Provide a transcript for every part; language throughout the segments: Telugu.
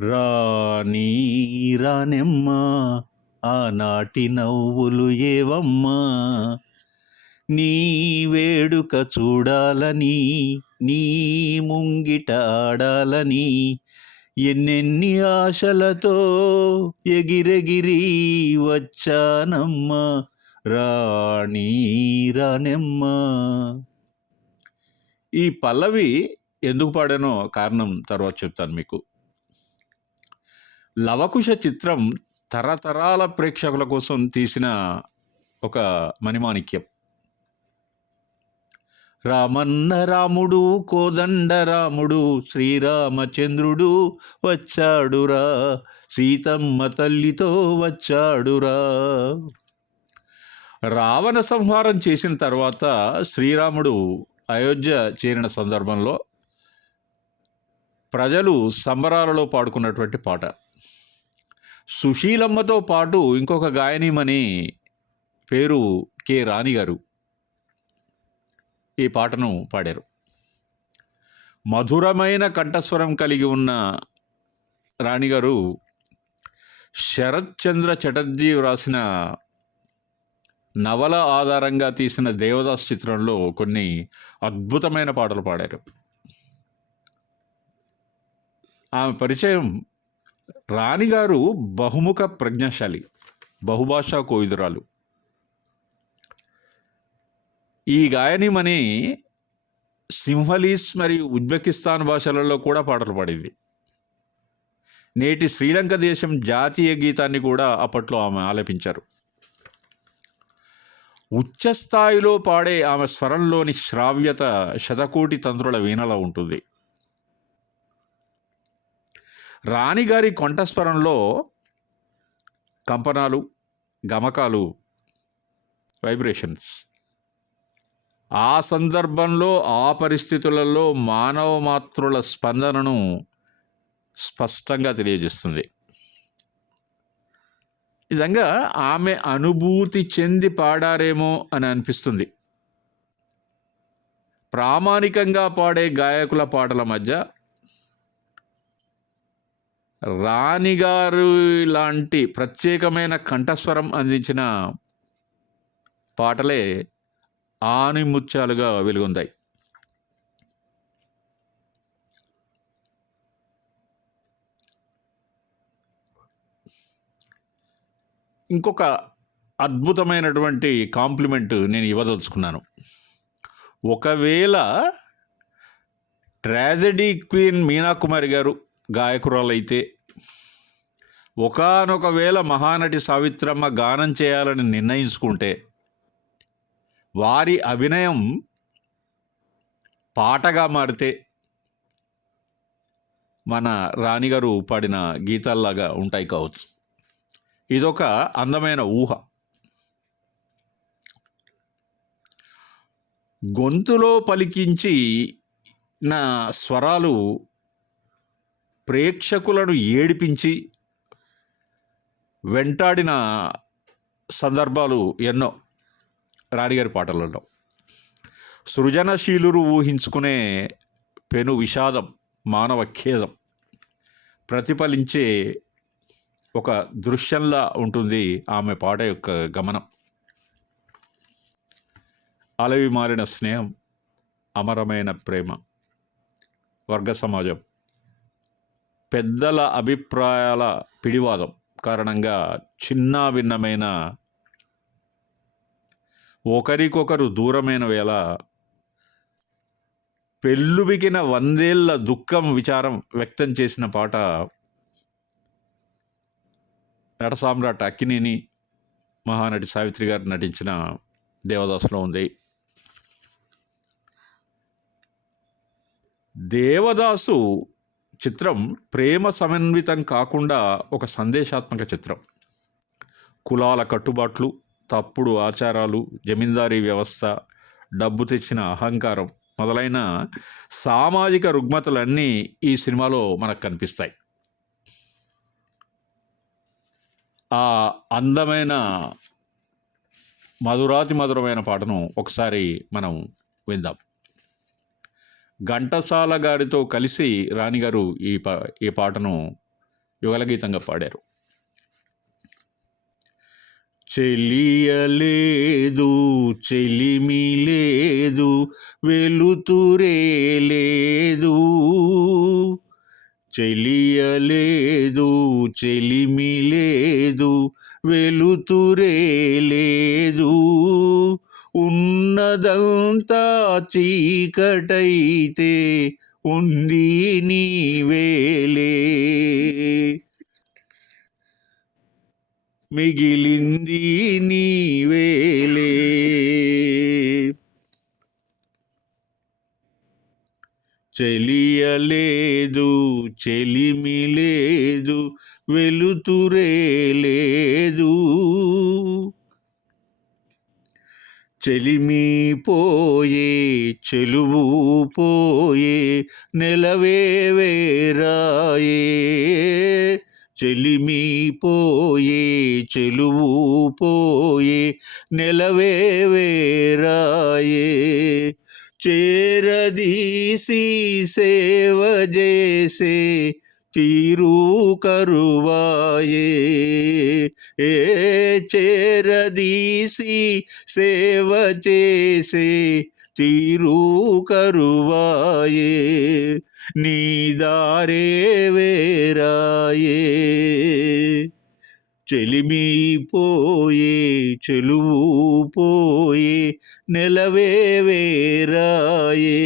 రాణి రానెమ్మ ఆనాటి నవ్వులు ఏవమ్మా? నీ వేడుక చూడాలని నీ ముంగిట ఆడాలని ఎన్నెన్ని ఆశలతో ఎగిరెగిరి వచ్చానమ్మా? రాణి రానెమ్మ ఈ పల్లవి ఎందుకు పాడానో కారణం తర్వాత చెప్తాను మీకు. లవకుశ చిత్రం తరతరాల ప్రేక్షకుల కోసం తీసిన ఒక మణిమాణిక్యం. రామన్న రాముడు కోదండ రాముడు శ్రీరామచంద్రుడు వచ్చాడురా సీతమ్మ తల్లితో వచ్చాడురా. రావణ సంహారం చేసిన తర్వాత శ్రీరాముడు అయోధ్య చేరిన సందర్భంలో ప్రజలు సంబరాలలో పాడుకున్నటువంటి పాట. సుశీలమ్మతో పాటు ఇంకొక గాయనిమని పేరు కె రాణి గారు ఈ పాటను పాడారు. మధురమైన కంఠస్వరం కలిగి ఉన్న రాణిగారు శరత్చంద్ర చటర్జీ వ్రాసిన నవల ఆధారంగా తీసిన దేవదాస్ చిత్రంలో కొన్ని అద్భుతమైన పాటలు పాడారు. ఆమె పరిచయం రాణిగారు బహుముఖ ప్రజ్ఞాశాలి బహుభాషా కోవిదురాలు ఈ గాయనిమని సింహలీస్ మరియు ఉజ్బెకిస్తాన్ భాషలలో కూడా పాటలు పాడింది. నేటి శ్రీలంక దేశం జాతీయ గీతాన్ని కూడా అప్పట్లో ఆమె ఆలపించారు. ఉచ్చస్థాయిలో పాడే ఆమె స్వరంలోని శ్రావ్యత శతకోటి తంత్రుల వీణలా ఉంటుంది. రాణిగారి కంఠస్వరంలో కంపనాలు గమకాలు వైబ్రేషన్స్ ఆ సందర్భంలో ఆ పరిస్థితులలో మానవ మాతృల స్పందనను స్పష్టంగా తెలియజేస్తుంది. నిజంగా ఆమె అనుభూతి చెంది పాడారేమో అని అనిపిస్తుంది. ప్రామాణికంగా పాడే గాయకుల పాటల మధ్య రాణిగారు లాంటి ప్రత్యేకమైన కంఠస్వరం అందించిన పాటలే ఆనిముత్యాలుగా వెలుగొందాయి. ఇంకొక అద్భుతమైనటువంటి కాంప్లిమెంట్ నేను ఇవ్వదలుచుకున్నాను. ఒకవేళ ట్రాజడీ క్వీన్ మీనాకుమారి గారు గాయకురాలైతే ఒకనొక వేళ మహానటి సావిత్రమ్మ గానం చేయాలని నిర్ణయించుకుంటే వారి అభినయం పాటగా మారితే మన రాణిగారు పాడిన గీతాల్లాగా ఉంటాయి కావచ్చు. ఇదొక అందమైన ఊహ. గొంతులో పలికించి నా స్వరాలు ప్రేక్షకులను ఏడిపించి వెంటాడిన సందర్భాలు ఎన్నో రాణిగారి పాటలలో. సృజనశీలురు ఊహించుకునే పెను విషాదం మానవ ఖేదం ప్రతిఫలించే ఒక దృశ్యంలా ఉంటుంది ఆమె పాట యొక్క గమనం. అలవి మారిన స్నేహం అమరమైన ప్రేమ వర్గ సమాజం. పెద్దల అభిప్రాయాల పిడివాదం కారణంగా చిన్న భిన్నమైన ఒకరికొకరు దూరమైన వేళ పెళ్ళుబికిన వందేళ్ళ దుఃఖం విచారం వ్యక్తం చేసిన పాట నట సామ్రాట్ అక్కినేని మహానటి సావిత్రి గారు నటించిన దేవదాసులో ఉంది. దేవదాసు చిత్రం ప్రేమ సమన్వితం కాకుండా ఒక సందేశాత్మక చిత్రం. కులాల కట్టుబాట్లు తప్పుడు ఆచారాలు జమీందారీ వ్యవస్థ డబ్బు తెచ్చిన అహంకారం మొదలైన సామాజిక రుగ్మతలన్నీ ఈ సినిమాలో మనకు కనిపిస్తాయి. ఆ అందమైన మధురాతి మధురమైన పాటను ఒకసారి మనం విందాం. ఘంటసాల గారితో కలిసి రాణిగారు ఈ పా ఈ పాటను యుగలగీతంగా పాడారు. చెలియలేదు చెలిమి లేదు వెలుతురే లేదు. చెలియలేదు చెలిమి లేదు వెలుతురే లేదు. ఉన్నదంతా చీకటైతే ఉంది నీవేలే మిగిలింది నీవేలే చెలియలేదు చెలిమి లేదు వెలుతురే లేదు. చెలిమి పోయే చెలువు పోయే నెలవే వేరాయే. చెలిమి పోయే చెలువు పోయే నెలవే వేరాయే. చేరదీసి సేవ చేసే తీరు కరువాయే. ఏ చేరదీసి సేవ చేసే తీరు కరువాయే నీ దారే వేరాయే. చెలిమి పోయే చెలువు పోయే నెలవే వేరాయే.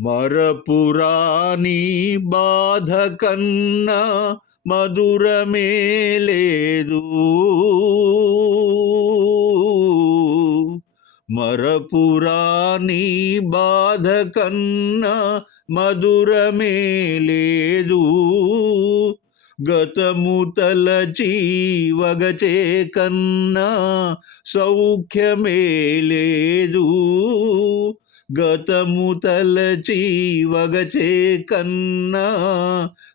మరపురాణి బాధ కన్నా మధురమే లేదు. మరపురాని బాధ కన్నా మధురమే లేదు. గతము తలచి వగచే కన్నా సౌఖ్యమే లేదు. గతము తలచి వగచే కన్నా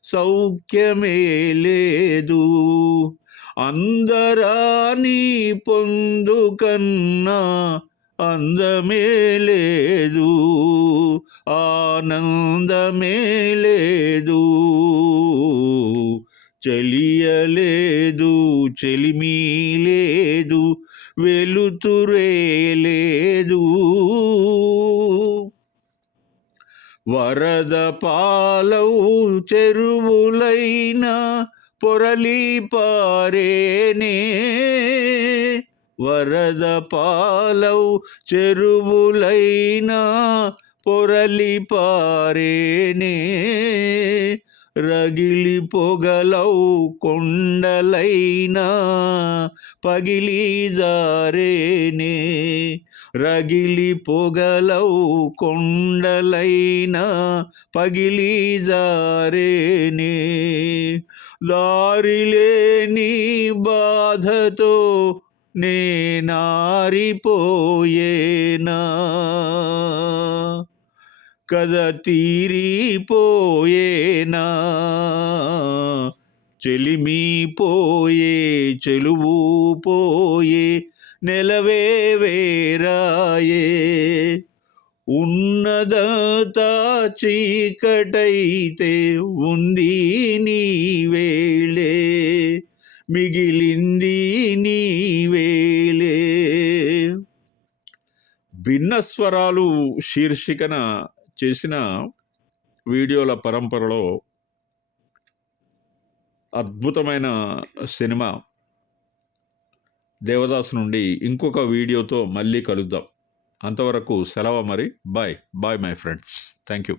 సౌఖ్యమే లేదు. అందరాని పొందు కన్నా అందమే లేదు. ఆనందమే లేదు. చెలియలేదు చెలిమీ లేదు వెలుతురే లేదు. వరద పాలవు చెరువులైన పొరలి పారేనే వరద పాలవు చెరువులైన పొరలి పారేనే రగిలి పొగలవు కొండలైనా పగిలి జారేనే. రగిలి పొగలవు కొండలైనా పగిలి జారేనే. దారిలేని బాధతో నేనారిపోయేనా. కథ తీరిపోయేనా? చెలిమి పోయే చెలువు పోయే నెలవే వేరాయే. ఉన్నదంతా చీకటైతే ఉంది నీ వేళే మిగిలింది నీ వేళే. భిన్న స్వరాలు శీర్షికన చేసిన వీడియోల పరంపరలో అద్భుతమైన సినిమా దేవదాస్ నుండి ఇంకొక వీడియోతో మళ్ళీ కలుద్దాం. అంతవరకు సెలవు మరి. Bye bye my friends thank you